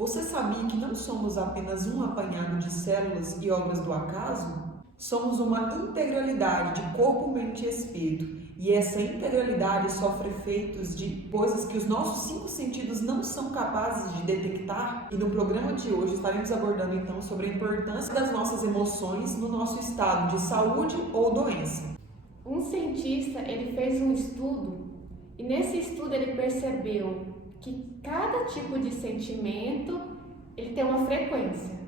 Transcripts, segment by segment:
Você sabia que não somos apenas um apanhado de células e obras do acaso? Somos uma integralidade de corpo, mente e espírito. E essa integralidade sofre efeitos de coisas que os nossos 5 sentidos não são capazes de detectar. E no programa de hoje estaremos abordando então sobre a importância das nossas emoções no nosso estado de saúde ou doença. Um cientista, ele fez um estudo e nesse estudo ele percebeu que cada tipo de sentimento, ele tem uma frequência.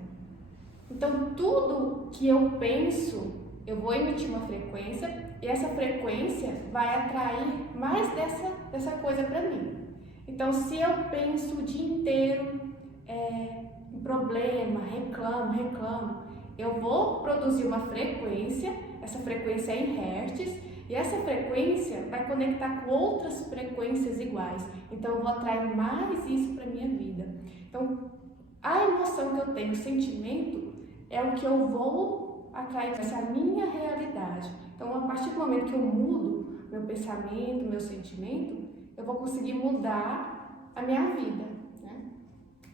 Então, tudo que eu penso, eu vou emitir uma frequência e essa frequência vai atrair mais dessa coisa para mim. Então, se eu penso o dia inteiro em problema, reclamo, eu vou produzir uma frequência, essa frequência é em hertz, e essa frequência vai conectar com outras frequências iguais. Então, eu vou atrair mais isso para minha vida. Então, a emoção que eu tenho, o sentimento, é o que eu vou atrair, essa é a minha realidade. Então, a partir do momento que eu mudo meu pensamento, meu sentimento, eu vou conseguir mudar a minha vida.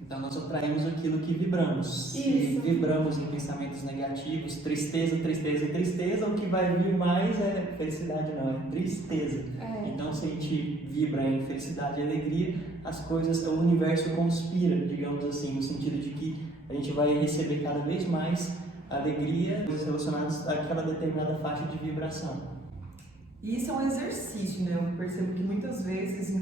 Então nós atraímos aquilo que vibramos. Isso. Se vibramos em pensamentos negativos, tristeza, o que vai vir mais é felicidade, não, é tristeza. Então se a gente vibra em felicidade e alegria, as coisas, o universo conspira, digamos assim, no sentido de que a gente vai receber cada vez mais alegria, coisas relacionadas àquela determinada faixa de vibração. E isso é um exercício, né? Eu percebo que muitas vezes,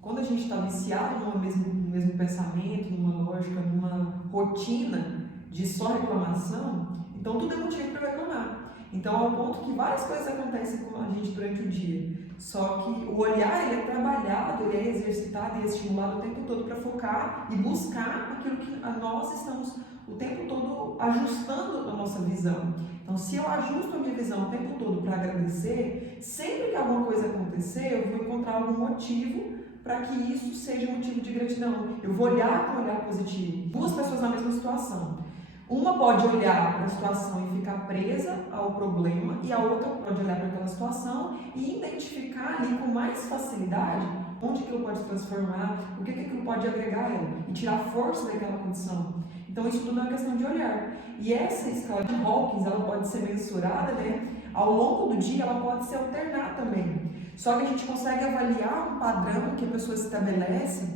quando a gente está viciado no mesmo pensamento, numa lógica, numa rotina de só reclamação, então tudo é motivo para reclamar. Então, ao ponto que várias coisas acontecem com a gente durante o dia. Só que o olhar, ele é trabalhado, ele é exercitado e estimulado o tempo todo para focar e buscar aquilo que nós estamos o tempo todo ajustando a nossa visão. Então, se eu ajusto a minha visão o tempo todo para agradecer, sempre que alguma coisa acontecer, eu vou encontrar algum motivo para que isso seja motivo de gratidão. Eu vou olhar com um olhar positivo. Duas pessoas na mesma situação. Uma pode olhar para a situação e ficar presa ao problema, e a outra pode olhar para aquela situação e identificar ali com mais facilidade onde aquilo pode se transformar, o que aquilo pode agregar a ela, e tirar força daquela condição. Então isso tudo é uma questão de olhar. E essa escala de Hawkins, ela pode ser mensurada, né? Ao longo do dia, ela pode se alternar também. Só que a gente consegue avaliar um padrão que a pessoa estabelece,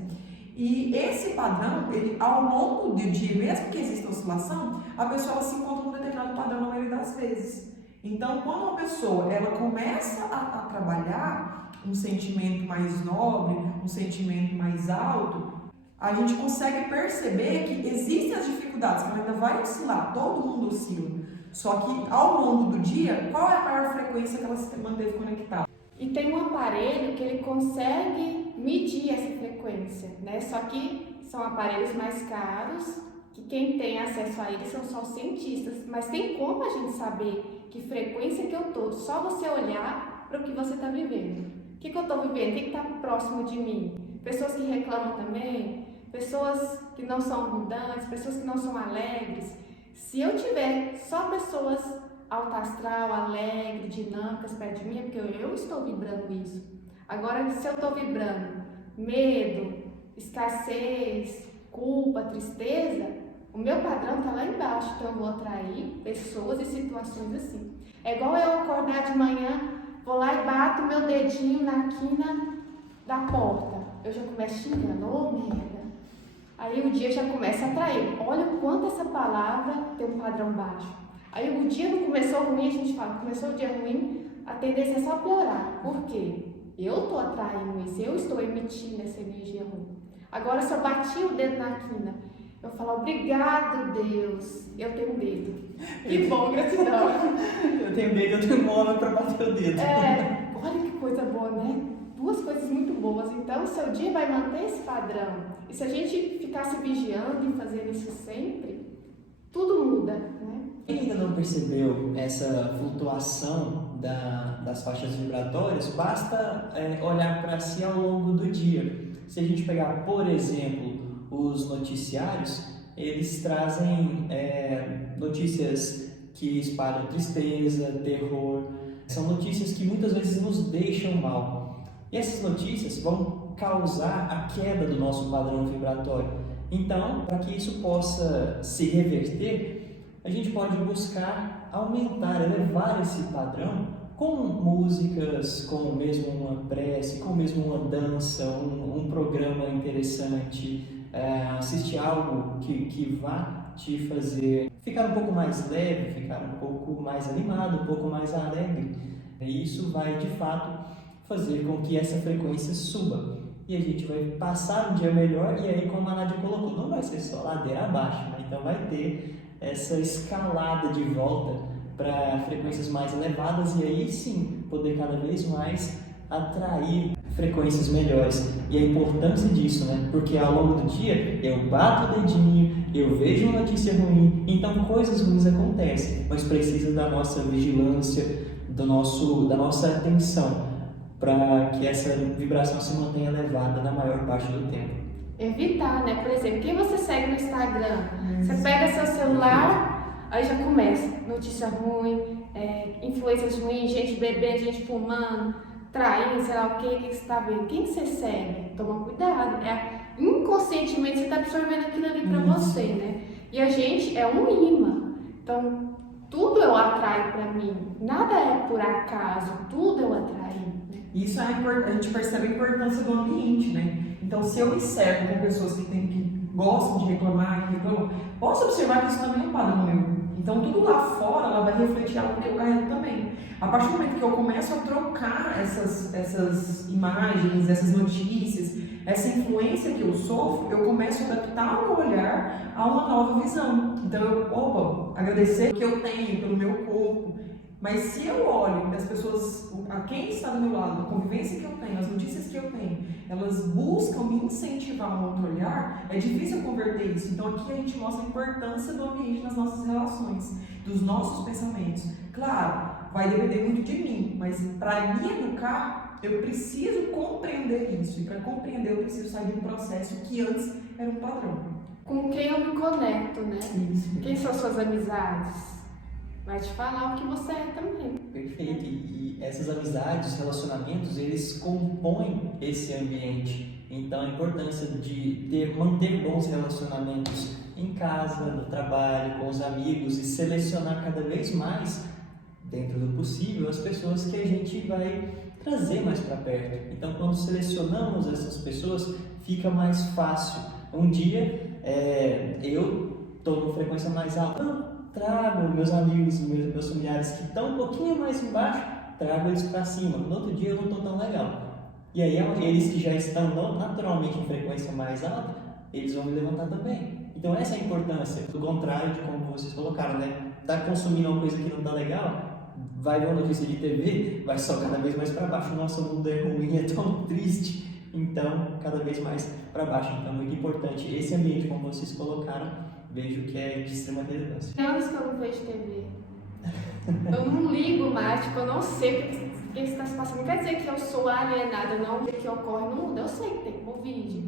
e esse padrão, ele, ao longo do dia, mesmo que exista oscilação, a pessoa ela se encontra num determinado padrão na maioria das vezes. Então, quando uma pessoa ela começa a trabalhar um sentimento mais nobre, um sentimento mais alto, a gente consegue perceber que existem as dificuldades, que ela ainda vai oscilar, todo mundo oscila. Só que ao longo do dia, qual é a maior frequência que ela se manteve conectada? E tem um aparelho que ele consegue medir essa frequência, né? Só que são aparelhos mais caros, que quem tem acesso a eles são só os cientistas. Mas tem como a gente saber que frequência que eu tô? Só você olhar para o que você está vivendo. O que eu estou vivendo? O que está próximo de mim? Pessoas que reclamam também, pessoas que não são abundantes, pessoas que não são alegres. Se eu tiver só pessoas alta astral, alegre, dinâmicas perto de mim, é porque eu estou vibrando isso. Agora, se eu estou vibrando medo, escassez, culpa, tristeza, o meu padrão está lá embaixo, então eu vou atrair pessoas e situações assim. É igual eu acordar de manhã, vou lá e bato meu dedinho na quina da porta. Eu já começo xingando, ô merda. Aí o dia já começa a atrair. Olha o quanto essa palavra tem um padrão baixo. Aí o dia não começou ruim, a gente fala, começou o dia ruim, a tendência é só piorar. Por quê? Eu estou atraindo isso, eu estou emitindo essa energia ruim. Agora, se eu bati o dedo na quina, eu falo, obrigado, Deus, eu tenho um dedo. Que bom, gratidão. Eu tenho dedo, eu tenho uma hora para bater o dedo. Olha que coisa boa, né? Duas coisas muito boas. Então, o seu dia vai manter esse padrão. E se a gente ficar se vigiando e fazendo isso sempre, tudo muda, né? Quem ainda não percebeu essa flutuação das faixas vibratórias, basta olhar para si ao longo do dia. Se a gente pegar, por exemplo, os noticiários, eles trazem notícias que espalham tristeza, terror. São notícias que muitas vezes nos deixam mal. E essas notícias vão causar a queda do nosso padrão vibratório. Então, para que isso possa se reverter, a gente pode buscar aumentar, elevar esse padrão com músicas, com mesmo uma prece, com mesmo uma dança, um programa interessante, assistir algo que vá te fazer ficar um pouco mais leve, ficar um pouco mais animado, um pouco mais alegre. E isso vai, de fato, fazer com que essa frequência suba. E a gente vai passar um dia melhor, e aí, como a Nádia colocou, não vai ser só ladeira abaixo, né? Então vai ter essa escalada de volta para frequências mais elevadas, e aí sim poder cada vez mais atrair frequências melhores. E a importância disso, né? Porque ao longo do dia eu bato o dedinho, eu vejo uma notícia ruim, então coisas ruins acontecem, mas precisa da nossa vigilância, da nossa atenção, para que essa vibração se mantenha elevada na maior parte do tempo. Evitar, né? Por exemplo, quem você segue no Instagram? Você pega seu celular, aí já começa notícia ruim, influências ruins, gente bebendo, gente fumando, traindo, sei lá o que você está vendo. Quem você segue? Toma cuidado. Inconscientemente você está absorvendo aquilo ali para você, né? E a gente é um imã. Então, tudo eu atraio para mim. Nada é por acaso, tudo eu atraio. Isso a gente percebe a importância do ambiente, né? Então, se eu me cerco com pessoas que gostam de reclamar, posso observar que isso também é um padrão meu. Então, tudo lá fora, ela vai refletir algo que eu carrego também. A partir do momento que eu começo a trocar essas imagens, essas notícias, essa influência que eu sofro, eu começo a adaptar o meu olhar a uma nova visão. Então, agradecer o que eu tenho pelo meu corpo. Mas se eu olho as pessoas, a quem está do meu lado, a convivência que eu tenho, as notícias que eu tenho, elas buscam me incentivar a um outro olhar, é difícil eu converter isso. Então aqui a gente mostra a importância do ambiente nas nossas relações, dos nossos pensamentos. Claro, vai depender muito de mim, mas para me educar, eu preciso compreender isso. E para compreender, eu preciso sair de um processo que antes era um padrão. Com quem eu me conecto, né? Isso. Quem são suas amizades? Vai te falar o que você é também. Perfeito. E essas amizades, relacionamentos, eles compõem esse ambiente. Então, a importância de manter bons relacionamentos em casa, no trabalho, com os amigos, e selecionar cada vez mais, dentro do possível, as pessoas que a gente vai trazer mais para perto. Então, quando selecionamos essas pessoas, fica mais fácil. Um dia, eu estou numa frequência mais alta, trago meus amigos, meus familiares que estão um pouquinho mais embaixo, trago eles para cima. No outro dia eu não estou tão legal. E aí eles que já estão naturalmente em frequência mais alta, eles vão me levantar também. Então essa é a importância, do contrário de como vocês colocaram, né? Tá consumindo uma coisa que não tá legal, vai ver uma notícia de TV, vai só cada vez mais para baixo. Nossa, o mundo é ruim, é tão triste. Então, cada vez mais para baixo. Então, muito importante esse ambiente, como vocês colocaram, vejo que é de extrema relevância. Tem anos que eu não vejo TV. Eu não ligo mais, eu não sei o que está se passando. Não quer dizer que eu sou alienada, não, o que ocorre no mundo. Eu sei que tem Covid,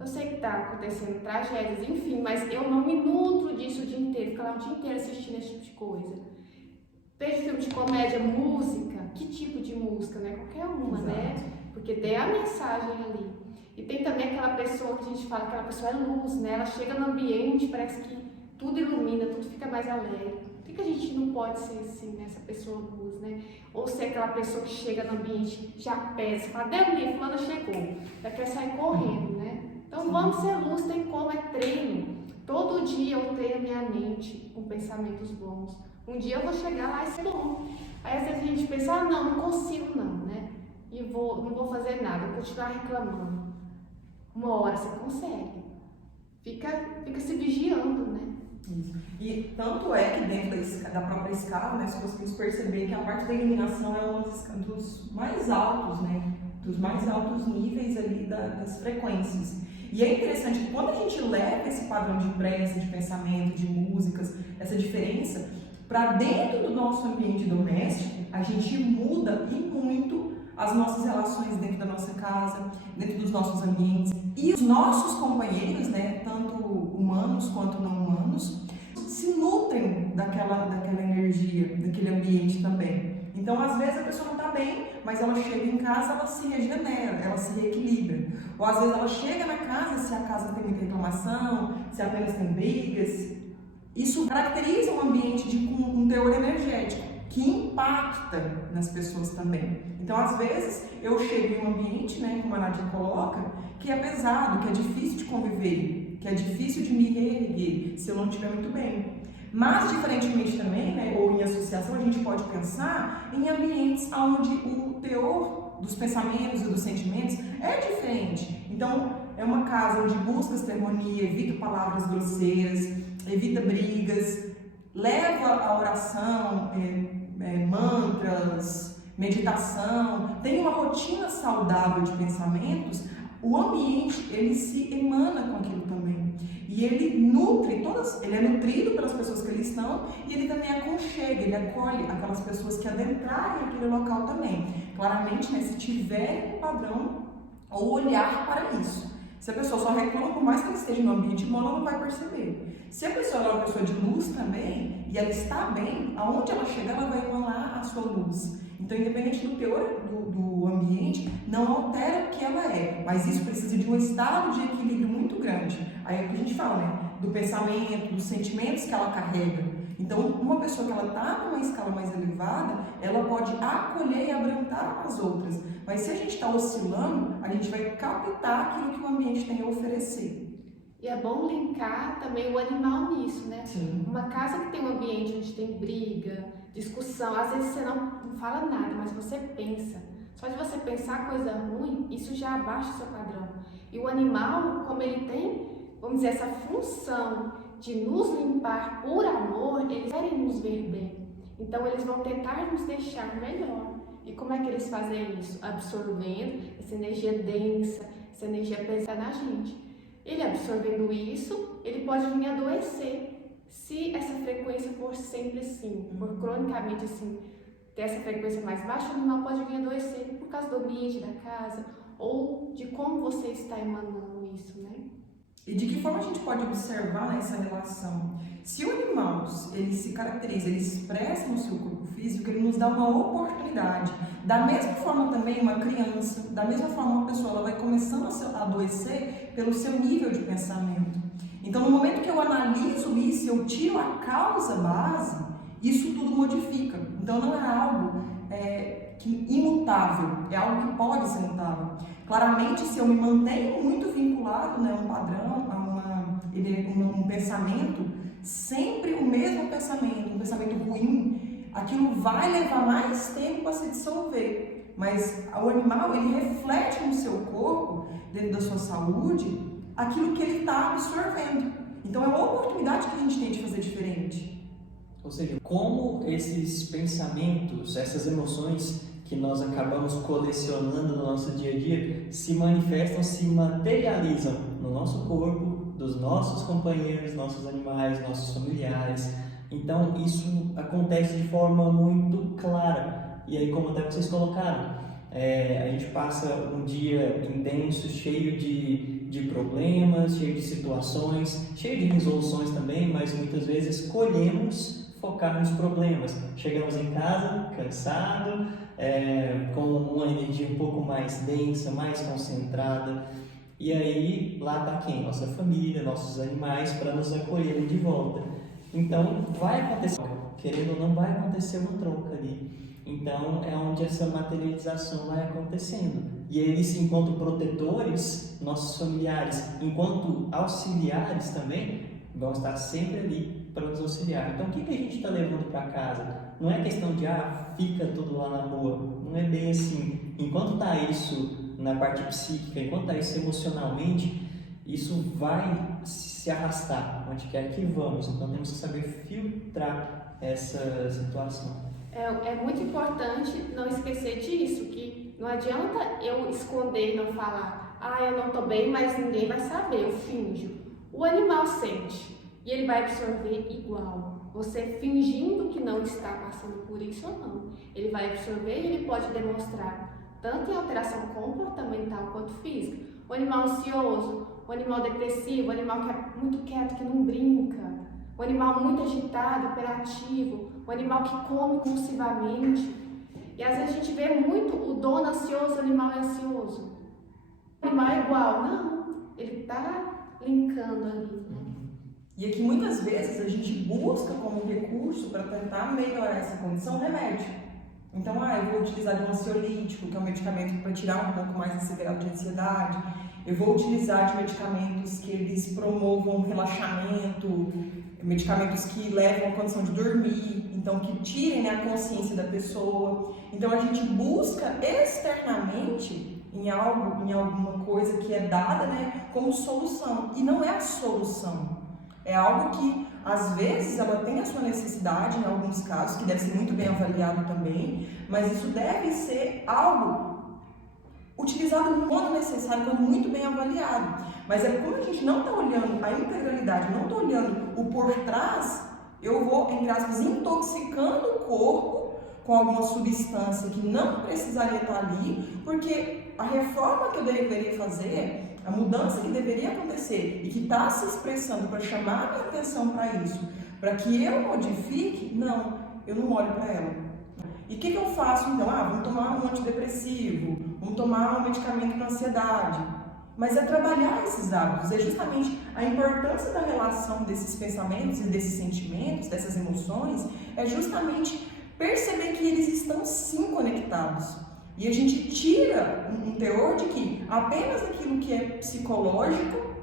eu sei que está acontecendo tragédias, enfim, mas eu não me nutro disso o dia inteiro, fico lá o dia inteiro assistindo esse tipo de coisa. Vejo filme de comédia, música, que tipo de música, né? Qualquer uma, né? Porque tem a mensagem ali. E tem também aquela pessoa que a gente fala que aquela pessoa é luz, né? Ela chega no ambiente, parece que tudo ilumina, tudo fica mais alegre. Por que a gente não pode ser assim, né? Essa pessoa luz, né? Ou ser aquela pessoa que chega no ambiente, já pesa, fala, Deus me, fulana chegou, já quer sair correndo, né? Então vamos ser luz, tem como, é treino. Todo dia eu treino a minha mente com pensamentos bons. Um dia eu vou chegar lá e ser bom. Aí às vezes a gente pensa, não consigo não, né? E não vou fazer nada, vou continuar reclamando. Uma hora você consegue. Fica se vigiando, né? Isso. E tanto é que dentro da própria escala, né, nós conseguimos perceber que a parte da iluminação é um dos mais altos, né? Dos mais altos níveis ali das frequências. E é interessante que quando a gente leva esse padrão de prece, de pensamento, de músicas, essa diferença, para dentro do nosso ambiente doméstico, a gente muda e muito as nossas relações dentro da nossa casa, dentro dos nossos ambientes. E os nossos companheiros, né, tanto humanos quanto não humanos, se nutrem daquela energia, daquele ambiente também. Então, às vezes a pessoa não está bem, mas ela chega em casa, ela se regenera, ela se reequilibra. Ou às vezes ela chega na casa, se a casa tem muita reclamação, se apenas tem brigas. Isso caracteriza um ambiente com um teor energético, que impacta nas pessoas também. Então, às vezes, eu chego em um ambiente, né, como a Nadia coloca, que é pesado, que é difícil de conviver, que é difícil de me reerguer se eu não estiver muito bem. Mas, diferentemente também, né, ou em associação, a gente pode pensar em ambientes onde o teor dos pensamentos e dos sentimentos é diferente. Então, é uma casa onde busca harmonia, evita palavras grosseiras, evita brigas, leva a oração, mantras, meditação, tem uma rotina saudável de pensamentos. O ambiente, ele se emana com aquilo também. E ele nutre ele é nutrido pelas pessoas que ali estão e ele também aconchega, ele acolhe aquelas pessoas que adentrarem aquele local também. Claramente, né, se tiver um padrão ou olhar para isso. Se a pessoa só reclama, por mais que ela esteja no ambiente bom, ela não vai perceber. Se a pessoa é uma pessoa de luz também, e ela está bem, aonde ela chegar, ela vai emanar a sua luz. Então, independente do teor do ambiente, não altera o que ela é. Mas isso precisa de um estado de equilíbrio muito grande. Aí é o que a gente fala, né? Do pensamento, dos sentimentos que ela carrega. Então, uma pessoa que ela está numa escala mais elevada, ela pode acolher e abraçar as outras. Mas se a gente está oscilando, a gente vai captar aquilo que o ambiente tem a oferecer. E é bom linkar também o animal nisso, né? Sim. Uma casa que tem um ambiente onde tem briga, discussão, às vezes você não fala nada, mas você pensa. Só de você pensar coisa ruim, isso já abaixa o seu padrão. E o animal, como ele tem, vamos dizer, essa função de nos limpar por amor, eles querem nos ver bem. Então eles vão tentar nos deixar melhor. E como é que eles fazem isso? Absorvendo essa energia densa, essa energia pesada na gente. Ele absorvendo isso, ele pode vir adoecer. Se essa frequência for sempre assim, for cronicamente assim, ter essa frequência mais baixa, o animal pode vir adoecer por causa do ambiente da casa ou de como você está emanando isso, né? E de que forma a gente pode observar essa relação? Se o animal, ele se caracteriza, ele expressa no seu corpo físico, ele nos dá uma oportunidade. Da mesma forma também uma criança, da mesma forma uma pessoa, ela vai começando a adoecer pelo seu nível de pensamento. Então, no momento que eu analiso isso, eu tiro a causa base, isso tudo modifica. Então, não é algo imutável, é algo que pode ser mutável. Claramente, se eu me mantenho muito vinculado, né, a um padrão, a um pensamento, sempre o mesmo pensamento, um pensamento ruim, aquilo vai levar mais tempo a se dissolver. Mas o animal, ele reflete no seu corpo, dentro da sua saúde, aquilo que ele está absorvendo. Então é uma oportunidade que a gente tem de fazer diferente. Ou seja, como esses pensamentos, essas emoções que nós acabamos colecionando no nosso dia a dia se manifestam, se materializam no nosso corpo, dos nossos companheiros, nossos animais, nossos familiares. Então isso acontece de forma muito clara. E aí, como até vocês colocaram, a gente passa um dia intenso, cheio de problemas, cheio de situações, cheio de resoluções também, mas muitas vezes escolhemos focar nos problemas. Chegamos em casa cansado, com uma energia um pouco mais densa, mais concentrada, e aí lá está quem? Nossa família, nossos animais, para nos acolherem de volta. Então vai acontecer, querendo ou não, vai acontecer uma troca ali. Então é onde essa materialização vai acontecendo. E eles, enquanto protetores, nossos familiares, enquanto auxiliares também, vão estar sempre ali para nos auxiliar. Então o que a gente está levando para casa? Não é questão de, fica tudo lá na rua. Não é bem assim. Enquanto está isso na parte psíquica, enquanto está isso emocionalmente, isso vai se arrastar onde quer que vamos. Então temos que saber filtrar essa situação. É muito importante não esquecer disso, que não adianta eu esconder e não falar, eu não estou bem, mas ninguém vai saber, eu finjo. O animal sente e ele vai absorver igual. Você fingindo que não está passando por isso ou não, ele vai absorver e ele pode demonstrar tanto em alteração comportamental quanto física. O animal ansioso, o animal depressivo, o animal que é muito quieto, que não brinca, o animal muito agitado, hiperativo, o animal que come compulsivamente. E às vezes a gente vê muito o dono ansioso, o animal é ansioso. O animal é igual. Não, ele está linkando ali. E aqui muitas vezes a gente busca como recurso para tentar melhorar essa condição remédio. Então, eu vou utilizar de um ansiolítico, que é um medicamento para tirar um pouco mais esse grau de ansiedade. Eu vou utilizar de medicamentos que eles promovam relaxamento, medicamentos que levam à condição de dormir, então que tirem a consciência da pessoa. Então a gente busca externamente em alguma coisa que é dada, né, como solução. E não é a solução. É algo que, às vezes, ela tem a sua necessidade, em alguns casos, que deve ser muito bem avaliado também, mas isso deve ser algo utilizado no modo necessário, quando muito bem avaliado. Mas é como a gente não está olhando a integralidade, não está olhando o por trás, eu vou, entre aspas, intoxicando o corpo com alguma substância que não precisaria estar ali, porque a reforma que eu deveria fazer, a mudança que deveria acontecer e que está se expressando para chamar a minha atenção para isso, para que eu modifique, não, eu não olho para ela. E o que eu faço então? Vamos tomar um antidepressivo, vamos tomar um medicamento para ansiedade. Mas é trabalhar esses hábitos, é justamente a importância da relação desses pensamentos e desses sentimentos, dessas emoções, é justamente perceber que eles estão sim conectados. E a gente tira um teor de que apenas aquilo que é psicológico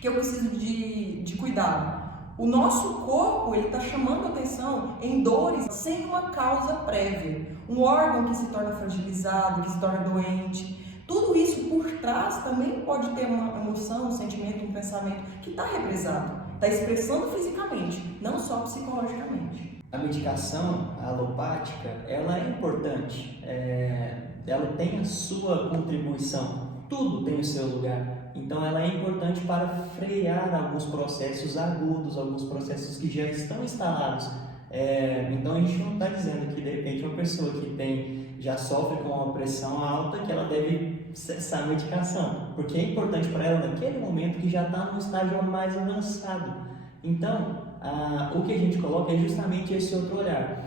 que eu preciso de cuidado. O nosso corpo, ele está chamando atenção em dores sem uma causa prévia. Um órgão que se torna fragilizado, que se torna doente. Tudo isso por trás também pode ter uma emoção, um sentimento, um pensamento que está represado. Está expressando fisicamente, não só psicologicamente. A medicação alopática, ela é importante. Ela tem a sua contribuição. Tudo tem o seu lugar. Então ela é importante para frear alguns processos agudos, alguns processos que já estão instalados. Então a gente não está dizendo que de repente uma pessoa que já sofre com uma pressão alta que ela deve cessar a medicação, porque é importante para ela naquele momento que já está no estágio mais avançado. Então o que a gente coloca é justamente esse outro olhar.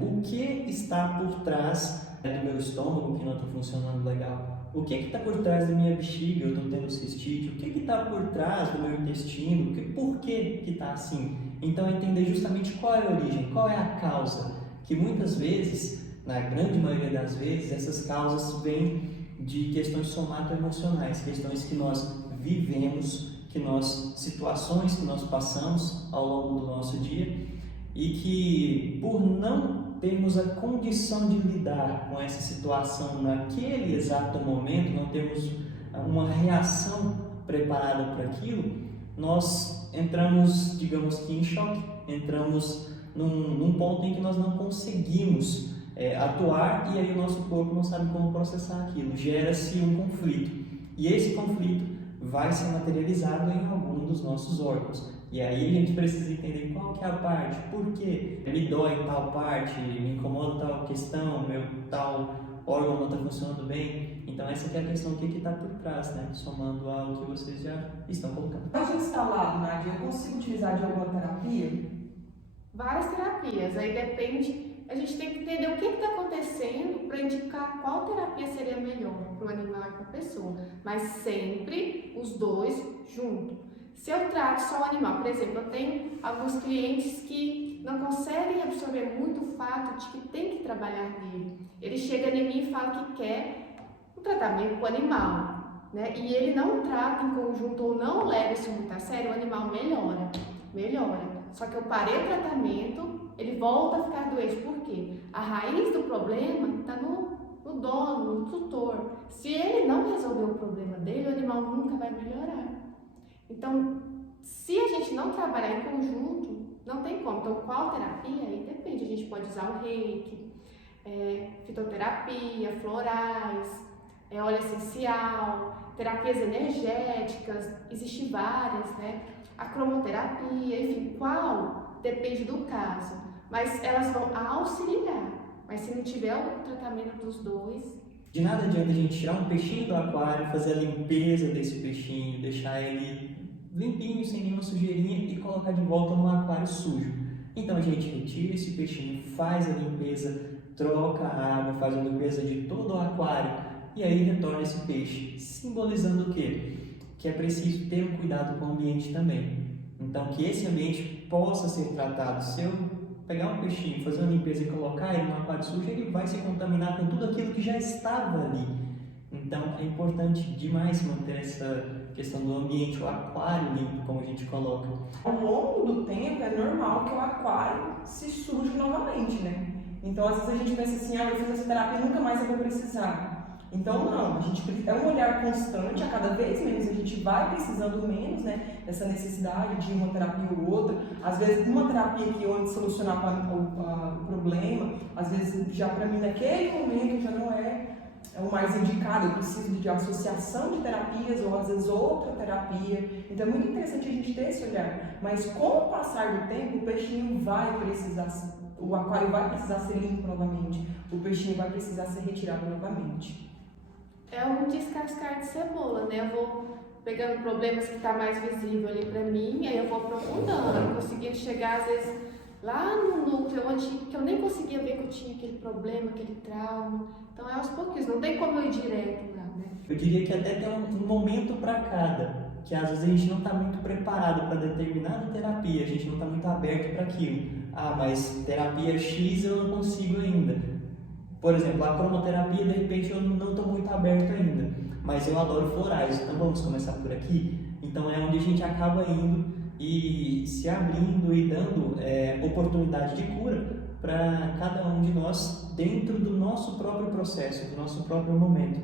O que está por trás do meu estômago que não está funcionando legal? O que está por trás da minha bexiga, eu estou tendo cistite? O que está por trás do meu intestino? Por que está assim? Então, entender justamente qual é a origem, qual é a causa. Que muitas vezes, na grande maioria das vezes, essas causas vêm de questões somato-emocionais, questões que nós vivemos, situações que nós passamos ao longo do nosso dia e que, por não termos a condição de lidar com essa situação naquele exato momento, não temos uma reação preparada para aquilo, nós entramos, digamos que em choque, entramos num ponto em que nós não conseguimos atuar e aí o nosso corpo não sabe como processar aquilo, gera-se um conflito e esse conflito vai ser materializado em algum dos nossos órgãos. E aí a gente precisa entender qual que é a parte, por que me dói tal parte, me incomoda tal questão, meu tal órgão não está funcionando bem. Então essa que é a questão, o que está por trás, né? Somando ao que vocês já estão colocando. A gente instalado, Nádia, eu consigo utilizar de alguma terapia? Várias terapias, aí depende, a gente tem que entender o que está acontecendo para indicar qual terapia seria melhor para o animal e para a pessoa, mas sempre os dois juntos. Se eu trato só o animal, por exemplo, eu tenho alguns clientes que não conseguem absorver muito o fato de que tem que trabalhar nele. Ele chega em mim e fala que quer um tratamento para o animal, né? E ele não trata em conjunto ou não leva isso muito a sério, o animal melhora. Só que eu parei o tratamento, ele volta a ficar doente. Por quê? A raiz do problema está no dono, no tutor. Se ele não resolver o problema dele, o animal nunca vai melhorar. Então, se a gente não trabalhar em conjunto, não tem como. Então, qual terapia? Aí depende. A gente pode usar o reiki, fitoterapia, florais, óleo essencial, terapias energéticas, existem várias, né? A cromoterapia, enfim, qual? Depende do caso. Mas elas vão auxiliar. Mas se não tiver o tratamento dos dois... De nada adianta a gente tirar um peixinho do aquário, fazer a limpeza desse peixinho, deixar ele limpinho, sem nenhuma sujeirinha e colocar de volta no aquário sujo. Então a gente retira esse peixinho, faz a limpeza, troca a água, faz a limpeza de todo o aquário e aí retorna esse peixe, simbolizando o quê? Que é preciso ter um cuidado com o ambiente também. Então, que esse ambiente possa ser tratado. Se eu pegar um peixinho, fazer uma limpeza e colocar ele no aquário sujo, ele vai se contaminar com tudo aquilo que já estava ali. Então, é importante demais manter essa questão do ambiente, o aquário limpo, como a gente coloca. Ao longo do tempo, é normal que o aquário se suje novamente, né? Então, às vezes a gente pensa assim, eu fiz essa terapia, nunca mais eu vou precisar. Então, não, é um olhar constante, a cada vez menos a gente vai precisando menos, né, dessa necessidade de uma terapia ou outra. Às vezes, uma terapia que onde solucionar o problema, às vezes, já para mim, naquele momento, já não é o mais indicado. Eu preciso de associação de terapias ou, às vezes, outra terapia. Então, é muito interessante a gente ter esse olhar. Mas, com o passar do tempo, o peixinho vai precisar, o aquário vai precisar ser limpo novamente, o peixinho vai precisar ser retirado novamente. É um descascar de cebola, né? Eu vou pegando problemas que está mais visível ali para mim, aí eu vou aprofundando, conseguindo chegar às vezes lá no núcleo onde que eu nem conseguia ver que eu tinha aquele problema, aquele trauma. Então é aos pouquinhos, não tem como eu ir direto lá, né? Eu diria que até tem um momento para cada, que às vezes a gente não está muito preparado para determinada terapia, a gente não está muito aberto para aquilo. Ah, mas terapia X eu não consigo ainda. Por exemplo, a cromoterapia, de repente, eu não estou muito aberto ainda, mas eu adoro florais, então vamos começar por aqui? Então é onde a gente acaba indo e se abrindo e dando oportunidade de cura para cada um de nós dentro do nosso próprio processo, do nosso próprio momento,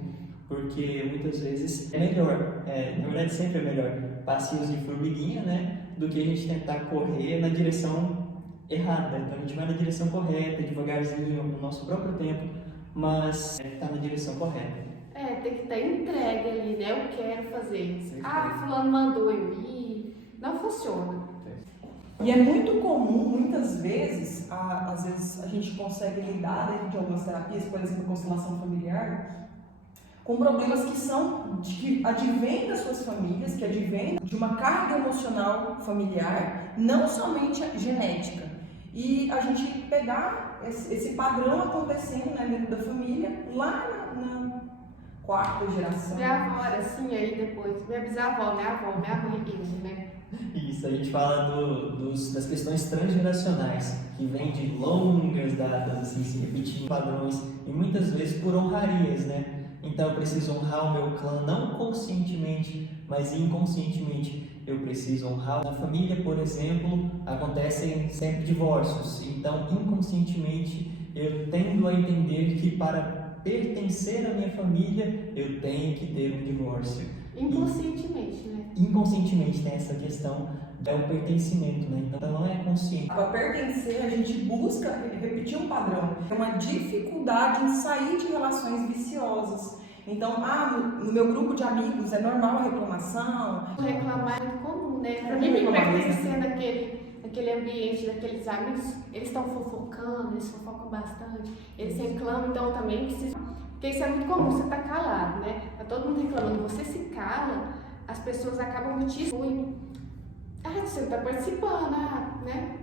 porque muitas vezes é melhor, na verdade sempre é melhor, passinhos de formiguinha, né, do que a gente tentar correr na direção errada. Então a gente vai na direção correta, devagarzinho, no nosso próprio tempo, mas está na direção correta. Tem que estar entregue ali, né? Eu quero fazer. Fulano mandou eu ir. Não funciona. E é muito comum, muitas vezes, às vezes a gente consegue lidar dentro de algumas terapias, por exemplo, constelação familiar, com problemas que advêm das suas famílias, que advêm de uma carga emocional familiar, não somente genética. E a gente pegar esse padrão acontecendo, né, dentro da família, lá na quarta geração. Minha avó era assim, aí depois, minha bisavó, minha avó, minha mãe, né? Isso, a gente fala das questões transgeracionais, que vêm de longas datas, assim, se repetindo padrões, e muitas vezes por honrarias, né? Então eu preciso honrar o meu clã, não conscientemente, mas inconscientemente. Eu preciso honrar. Na família, por exemplo, acontecem sempre divórcios, então inconscientemente eu tendo a entender que para pertencer à minha família eu tenho que ter um divórcio. Inconscientemente, né? Inconscientemente tem essa questão do pertencimento, né? Então não é consciente. Para pertencer, a gente busca repetir um padrão. É uma dificuldade em sair de relações viciosas. Então, no meu grupo de amigos é normal a reclamação. Reclamar é comum, né? Para mim, me pertencer naquele ambiente, daqueles amigos, eles estão fofocando, eles fofocam bastante, eles reclamam, então eu também preciso. Porque isso é muito comum, você tá calado, né? Tá todo mundo reclamando, você se cala, as pessoas acabam te excluindo. Você não tá participando, né?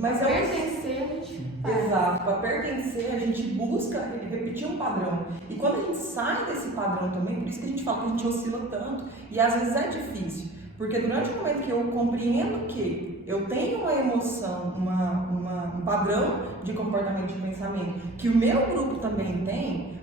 Mas pertencer, a gente faz. Exato, para pertencer a gente busca repetir um padrão. E quando a gente sai desse padrão também, por isso que a gente fala que a gente oscila tanto, e às vezes é difícil. Porque durante o momento que eu compreendo que eu tenho uma emoção, um padrão de comportamento e pensamento, que o meu grupo também tem,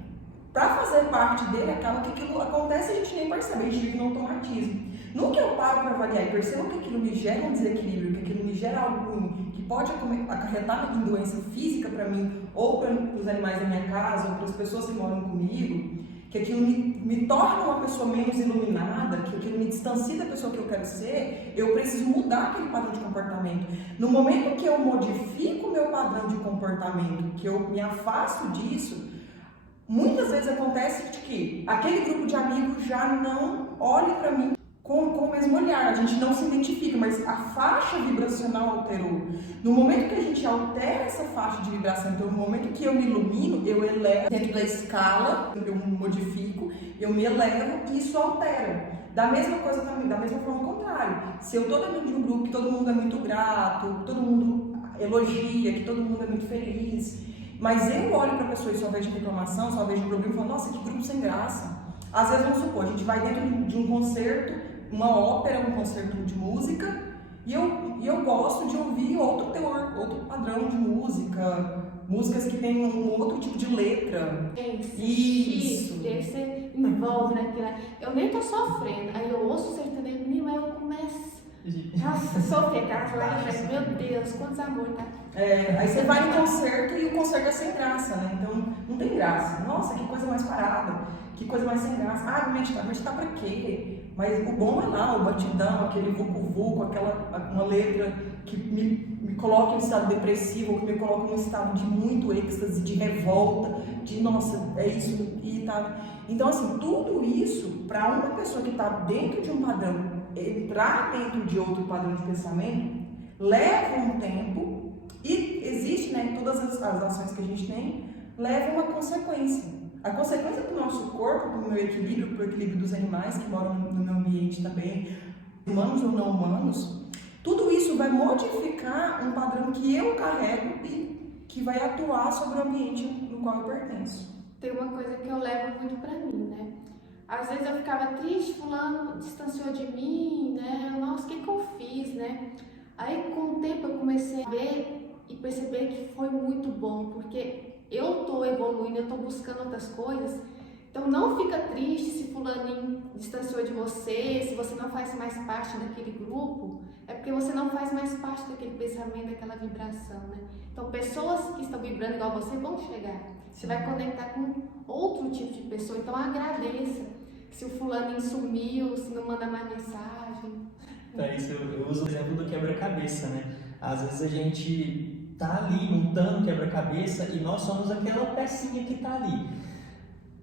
para fazer parte dele, acaba que aquilo acontece e a gente nem percebe, a gente vive no automatismo. No que eu paro para avaliar e percebo que aquilo me gera um desequilíbrio, que aquilo me gera algo ruim, que pode acarretar em doença física para mim, ou para os animais da minha casa, ou para as pessoas que moram comigo, que aquilo me torna uma pessoa menos iluminada, que aquilo me distancia da pessoa que eu quero ser, eu preciso mudar aquele padrão de comportamento. No momento que eu modifico o meu padrão de comportamento, que eu me afasto disso, muitas vezes acontece de que aquele grupo de amigos já não olha para mim com o mesmo olhar, a gente não se identifica, mas a faixa vibracional alterou. No momento que a gente altera essa faixa de vibração, então no momento que eu me ilumino, eu elevo dentro da escala, eu modifico, eu me elevo e isso altera. Da mesma coisa também, da mesma forma contrário. Se eu estou dentro de um grupo que todo mundo é muito grato, todo mundo elogia, que todo mundo é muito feliz, Mas eu olho para a pessoa e só vejo reclamação, só vejo problema e falo, nossa, que grupo sem graça. Às vezes, vamos supor, a gente vai dentro de um concerto, uma ópera, um concerto de música, e eu gosto de ouvir outro teor, outro padrão de música, músicas que têm um outro tipo de letra. Isso. Você envolve naquilo. Eu nem tô sofrendo, aí eu ouço o sertanejo, menino, aí eu começo. Nossa, sofrer aquelas lágrimas, meu Deus, quantos amores, tá? Aí você vai no concerto e o concerto é sem graça, né? Então não tem graça. Nossa, que coisa mais parada, que coisa mais sem graça. Ah, meditar pra quê? Mas o bom é lá, o batidão, aquele vucu-vucu, uma letra que me coloca em um estado depressivo, que me coloca em um estado de muito êxtase, de revolta, de nossa, é isso e tal. Então, assim, tudo isso, para uma pessoa que está dentro de um padrão, entrar dentro de outro padrão de pensamento, leva um tempo e existe, né, todas as ações que a gente tem, levam uma consequência. A consequência para o nosso corpo, para o meu equilíbrio, para o equilíbrio dos animais que moram no meu ambiente também, humanos ou não humanos, tudo isso vai modificar um padrão que eu carrego e que vai atuar sobre o ambiente no qual eu pertenço. Tem uma coisa que eu levo muito pra mim, né? Às vezes eu ficava triste, fulano distanciou de mim, né? Nossa, o que eu fiz, né? Aí com o tempo eu comecei a ver e perceber que foi muito bom, porque eu tô evoluindo, eu tô buscando outras coisas. Então não fica triste se fulaninho distanciou de você, se você não faz mais parte daquele grupo, é porque você não faz mais parte daquele pensamento, daquela vibração, né? Então pessoas que estão vibrando igual você vão chegar. Você vai conectar com outro tipo de pessoa, então agradeça. Se o fulaninho sumiu, se não manda mais mensagem. Então, isso eu uso o exemplo do quebra-cabeça, né? Às vezes a gente tá ali montando quebra-cabeça e nós somos aquela pecinha que tá ali.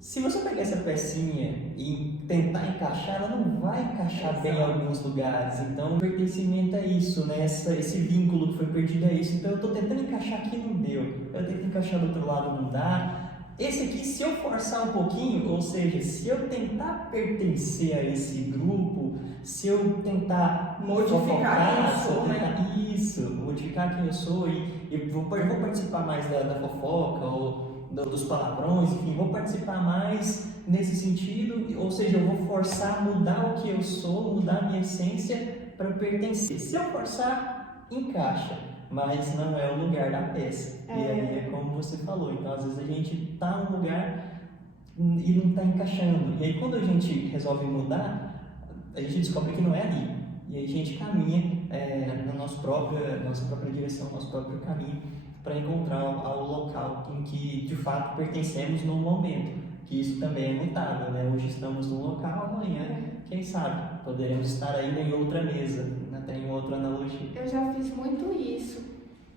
Se você pegar essa pecinha e tentar encaixar, ela não vai encaixar bem em alguns lugares. Então, o pertencimento é isso, né? Esse vínculo que foi perdido é isso. Então, eu estou tentando encaixar aqui, não deu. Eu tento encaixar do outro lado, não dá. Esse aqui, se eu forçar um pouquinho, ou seja, se eu tentar pertencer a esse grupo, se eu tentar modificar quem eu sou, né? Isso, modificar quem eu sou e vou participar mais da fofoca ou dos palavrões, enfim, vou participar mais nesse sentido, ou seja, eu vou forçar a mudar o que eu sou, mudar a minha essência para pertencer. Se eu forçar, encaixa, mas não é o lugar da peça. E aí é como você falou, então às vezes a gente está num lugar e não está encaixando. E aí quando a gente resolve mudar, a gente descobre que não é ali. E aí a gente caminha na nossa própria direção, nosso próprio caminho, para encontrar o local em que de fato pertencemos no momento, que isso também é mutável, né? Hoje estamos num local, amanhã, quem sabe, poderemos estar ainda em outra mesa, até em outra analogia. Eu já fiz muito isso,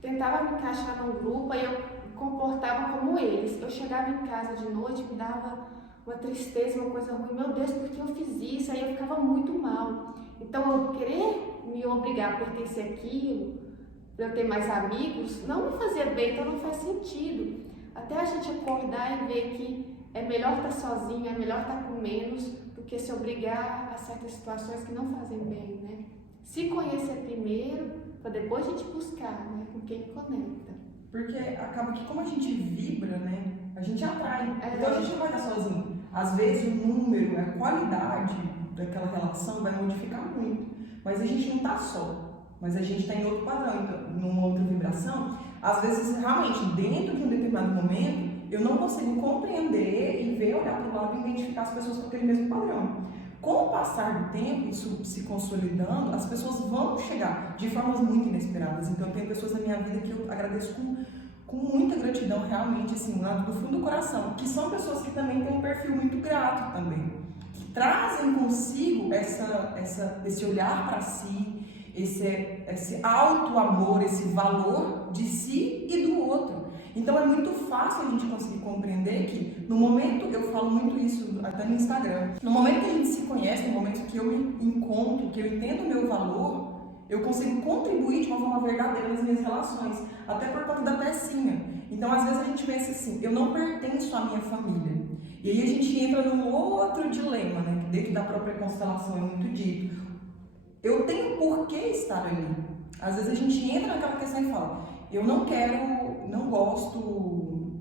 tentava me encaixar num grupo, aí eu me comportava como eles. Eu chegava em casa de noite, me dava uma tristeza, uma coisa ruim, meu Deus, por que eu fiz isso? Aí eu ficava muito mal. Então eu querer me obrigar a pertencer àquilo, para eu ter mais amigos, não me fazia bem, então não faz sentido. Até a gente acordar e ver que é melhor estar sozinho, é melhor estar com menos, do que se obrigar a certas situações que não fazem bem, né? Se conhecer primeiro, para depois a gente buscar, né? Com quem conecta. Porque acaba que como a gente vibra, né? A gente atrai. Então a gente não vai estar sozinho. Às vezes o número, a qualidade daquela relação vai modificar muito. Mas a gente não está só. Mas a gente está em outro padrão, então, numa outra vibração. Às vezes, realmente, dentro de um determinado momento, eu não consigo compreender e ver, olhar para o lado e identificar as pessoas com aquele mesmo padrão. Com o passar do tempo, isso se consolidando, as pessoas vão chegar de formas muito inesperadas. Então, tem pessoas na minha vida que eu agradeço com muita gratidão, realmente, assim, lá do fundo do coração, que são pessoas que também têm um perfil muito grato também, que trazem consigo esse olhar para si, esse auto-amor, esse valor de si e do outro. Então é muito fácil a gente conseguir compreender que no momento, eu falo muito isso até no Instagram, no momento que a gente se conhece, no momento que eu me encontro, que eu entendo o meu valor, eu consigo contribuir de uma forma verdadeira nas minhas relações, até por conta da pecinha. Então às vezes a gente pensa assim, eu não pertenço à minha família. E aí a gente entra num outro dilema, né, que dentro da própria constelação é muito dito. Eu tenho por que estar ali. Às vezes a gente entra naquela questão e fala, eu não gosto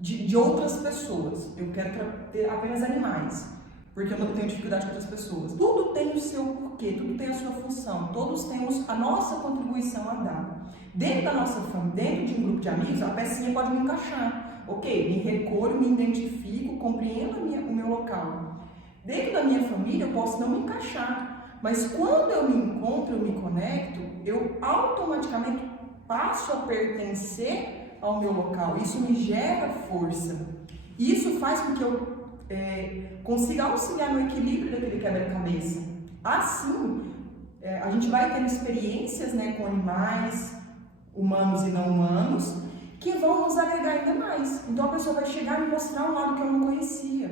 de outras pessoas. Eu quero ter apenas animais, porque eu não tenho dificuldade com outras pessoas. Tudo tem o seu porquê, tudo tem a sua função, todos temos a nossa contribuição a dar. Dentro da nossa família, dentro de um grupo de amigos, a pecinha pode me encaixar. Ok, me recolho, me identifico, compreendo o meu local. Dentro da minha família, eu posso não me encaixar, mas quando eu me encontro, eu me conecto, eu automaticamente passo a pertencer ao meu local. Isso me gera força. Isso faz com que eu consiga auxiliar no equilíbrio daquele quebra-cabeça. Assim, a gente vai tendo experiências, né, com animais, humanos e não humanos, que vão nos agregar ainda mais. Então a pessoa vai chegar e me mostrar um lado que eu não conhecia.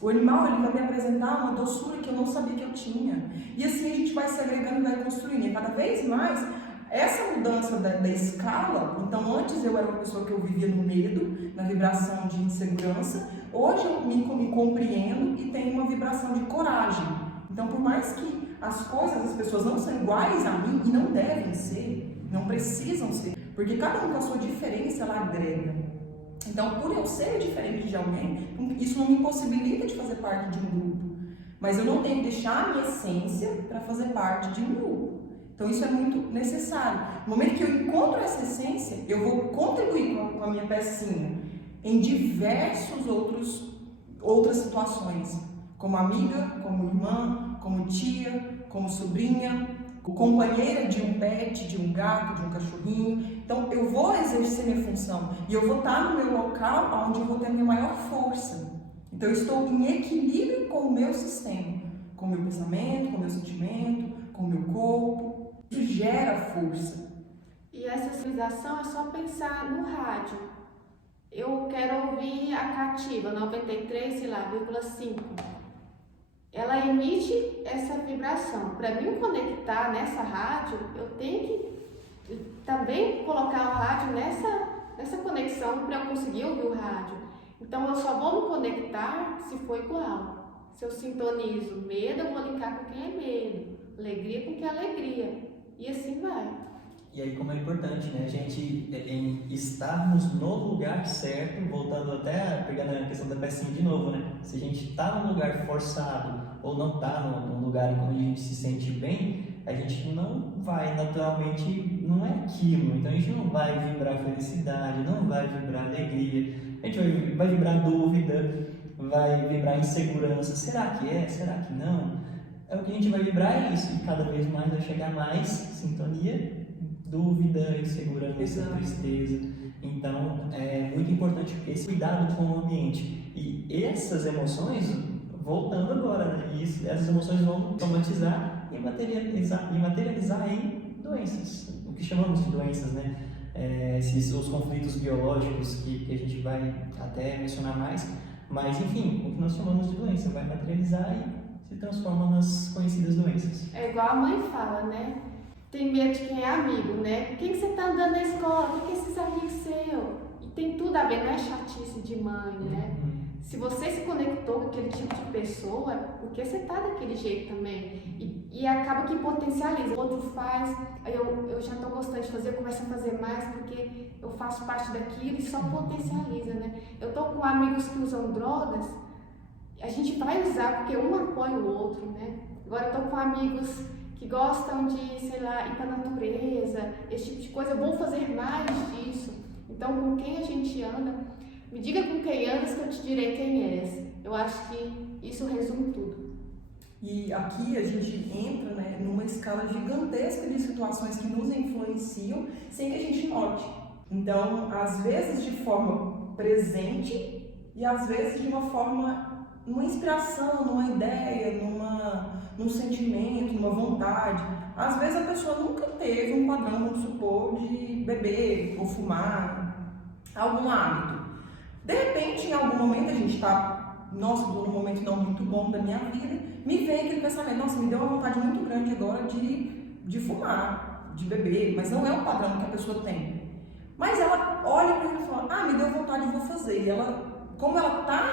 O animal, ele vai me apresentar uma doçura que eu não sabia que eu tinha. E assim a gente vai se agregando e vai construindo. E cada vez mais, essa mudança da escala, então antes eu era uma pessoa que eu vivia no medo, na vibração de insegurança, hoje eu me compreendo e tenho uma vibração de coragem. Então por mais que as coisas, as pessoas não são iguais a mim, e não devem ser, não precisam ser, porque cada um com a sua diferença, ela agrega. Então, por eu ser diferente de alguém, isso não me impossibilita de fazer parte de um grupo. Mas eu não tenho que deixar a minha essência para fazer parte de um grupo. Então, isso é muito necessário. No momento que eu encontro essa essência, eu vou contribuir com a minha pecinha em diversos outras situações. Como amiga, como irmã, como tia, como sobrinha, companheira de um pet, de um gato, de um cachorrinho. Então eu vou exercer minha função e eu vou estar no meu local onde eu vou ter a minha maior força. Então eu estou em equilíbrio com o meu sistema, com o meu pensamento, com o meu sentimento, com o meu corpo. Isso gera força. E essa civilização é só pensar no rádio. Eu quero ouvir a Cativa 93,5. Ela emite essa vibração. Para me conectar nessa rádio, eu tenho que também colocar o rádio nessa conexão para eu conseguir ouvir o rádio. Então eu só vou me conectar se for igual. Se eu sintonizo medo, eu vou linkar com quem é medo, alegria com quem é alegria. E assim vai. E aí como é importante, né, a gente em estarmos no lugar certo, voltando até pegando a questão da pecinha de novo, né? Se a gente está num lugar forçado ou não está num lugar onde a gente se sente bem, a gente não vai naturalmente, não é aquilo. Então a gente não vai vibrar felicidade, não vai vibrar alegria, a gente vai vibrar dúvida, vai vibrar insegurança. Será que é? Será que não? É o que a gente vai vibrar, é isso, e cada vez mais vai chegar mais sintonia, dúvida, insegurança, Exato. tristeza. Então é muito importante esse cuidado com o ambiente. E essas emoções, voltando agora, né? E essas emoções vão automatizar e materializar em doenças, o que chamamos de doenças, né? Os conflitos biológicos que a gente vai até mencionar mais, mas enfim, o que nós chamamos de doença vai materializar e se transforma nas conhecidas doenças. É igual a mãe fala, né? Tem medo de quem é amigo, né? Quem que você tá andando na escola? Quem que é esses amigos seus? E tem tudo a ver, não é chatice de mãe, né? Se você se conectou com aquele tipo de pessoa, porque você tá daquele jeito também. E acaba que potencializa. O outro faz, aí eu já tô gostando de fazer, eu começo a fazer mais porque eu faço parte daquilo e só potencializa, né? Eu tô com amigos que usam drogas, a gente vai usar porque um apoia o outro, né? Agora eu tô com amigos que gostam de, sei lá, ir pra natureza, esse tipo de coisa, eu vou fazer mais disso. Então, com quem a gente anda, me diga com quem andas que eu te direi quem és. Eu acho que isso resume tudo. E aqui a gente entra, né, numa escala gigantesca de situações que nos influenciam sem que a gente note. Então, às vezes de forma presente e às vezes de uma forma, numa inspiração, numa ideia, num sentimento, numa vontade. Às vezes a pessoa nunca teve um padrão, vamos supor, de beber ou fumar, algum hábito. De repente, em algum momento, a gente está, nossa, estou num momento não muito bom da minha vida, me vem aquele pensamento, nossa, me deu uma vontade muito grande agora de fumar, de beber, mas não é um padrão que a pessoa tem. Mas ela olha para ele e fala, me deu vontade, eu vou fazer. E ela, como ela está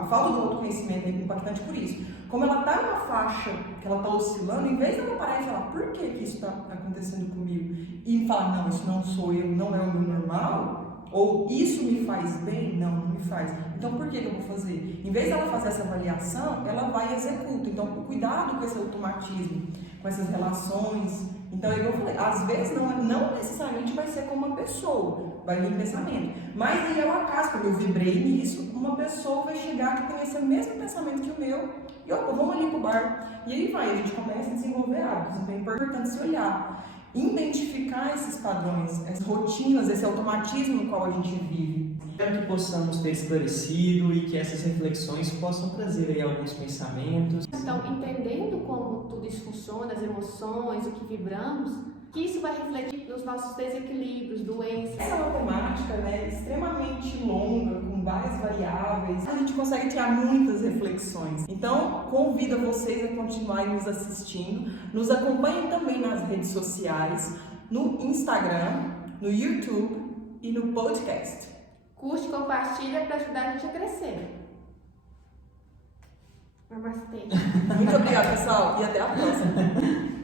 a falta do autoconhecimento é impactante por isso, como ela está numa faixa que ela está oscilando, em vez de ela parar e falar, por que isso está acontecendo comigo? E falar, não, isso não sou eu, não é o meu normal, Ou isso me faz bem? Não, não me faz. Então por que eu vou fazer? Em vez dela fazer essa avaliação, ela vai e executa. Então cuidado com esse automatismo, com essas relações. Então, eu falei, às vezes não necessariamente vai ser com uma pessoa, vai vir pensamento. Mas aí é o acaso, quando eu vibrei nisso, uma pessoa vai chegar que tem esse mesmo pensamento que o meu, e opa, vamos ali pro bar. E aí vai, a gente começa a desenvolver hábitos. Então é importante se olhar, identificar esses padrões, essas rotinas, esse automatismo no qual a gente vive. Espero que possamos ter esclarecido e que essas reflexões possam trazer aí alguns pensamentos. Então, entendendo como tudo isso funciona, as emoções, o que vibramos, que isso vai refletir nos nossos desequilíbrios, doenças. Essa matemática, né, extremamente longa, com várias variáveis, a gente consegue tirar muitas reflexões. Então, convido vocês a continuarem nos assistindo. Nos acompanhem também nas redes sociais, no Instagram, no YouTube e no podcast. Curte, compartilha para ajudar a gente a crescer. Namastê. Muito obrigada, pessoal, e até a próxima.